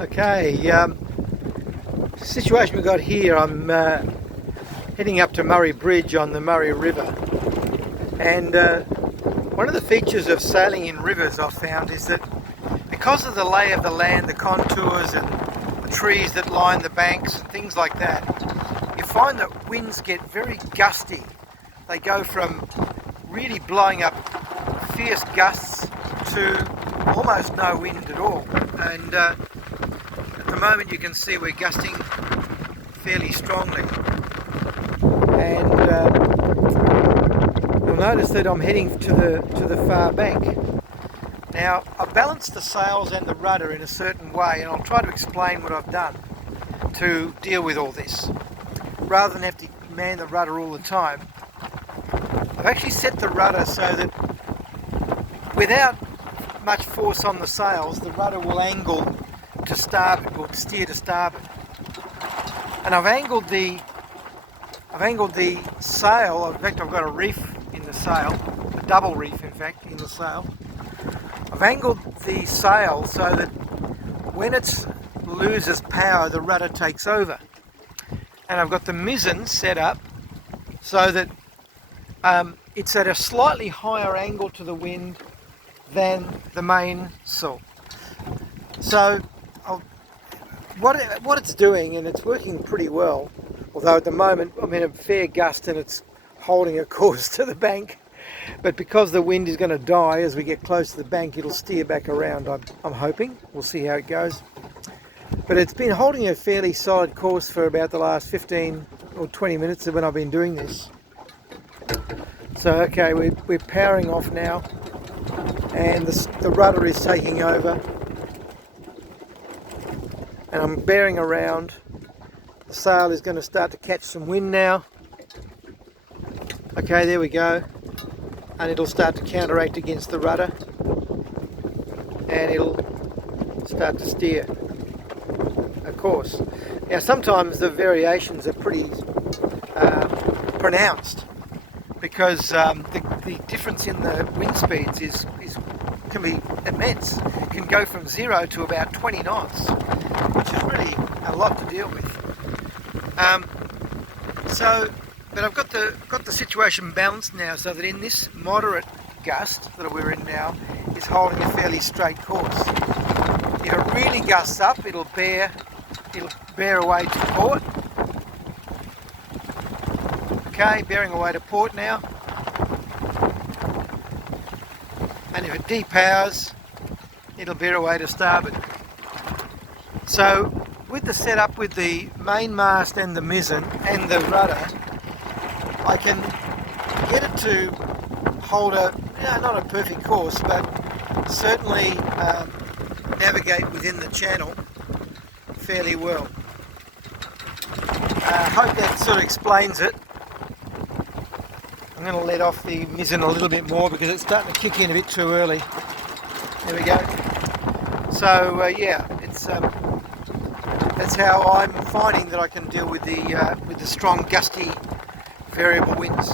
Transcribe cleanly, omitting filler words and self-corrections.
Okay, situation we've got here, I'm heading up to Murray Bridge on the Murray River, and one of the features of sailing in rivers I've found is that because of the lay of the land, the contours and the trees that line the banks and things like that, you find that winds get very gusty. They go from really blowing up fierce gusts to almost no wind at all, and at the moment you can see we're gusting fairly strongly, and you'll notice that I'm heading to the far bank. Now I've balanced the sails and the rudder in a certain way, and I'll try to explain what I've done to deal with all this. Rather than have to man the rudder all the time, I've actually set the rudder so that without much force on the sails, the rudder will angle to starboard, will steer to starboard. And I've angled the sail. In fact, I've got a reef in the sail, a double reef in fact in the sail. I've angled the sail so that when it loses power, the rudder takes over. And I've got the mizzen set up so that it's at a slightly higher angle to the wind than the mainsail. So what it's doing, and it's working pretty well, although at the moment I'm in a fair gust and it's holding a course to the bank, but because the wind is going to die as we get close to the bank, it'll steer back around, I'm hoping. We'll see how it goes. But it's been holding a fairly solid course for about the last 15 or 20 minutes of when I've been doing this. So okay, we're powering off now, and the rudder is taking over, and I'm bearing around. The sail is going to start to catch some wind now. Okay, there we go, and it'll start to counteract against the rudder, and it'll start to steer a course. Now sometimes the variations are pretty pronounced, because the difference in the wind speeds can be immense. It can go from 0 to about 20 knots, which is really a lot to deal with. But I've got the situation balanced now, so that in this moderate gust that we're in now is holding a fairly straight course. If it really gusts up, it'll bear away to port. Okay, bearing away to port now. And if it depowers, it'll bear away to starboard. So with the setup with the mainmast and the mizzen and the rudder, I can get it to hold not a perfect course, but certainly navigate within the channel fairly well. I hope that sort of explains it. I'm going to let off the mizzen a little bit more because it's starting to kick in a bit too early. There we go. So yeah, that's how I'm finding that I can deal with the strong, gusty, variable winds.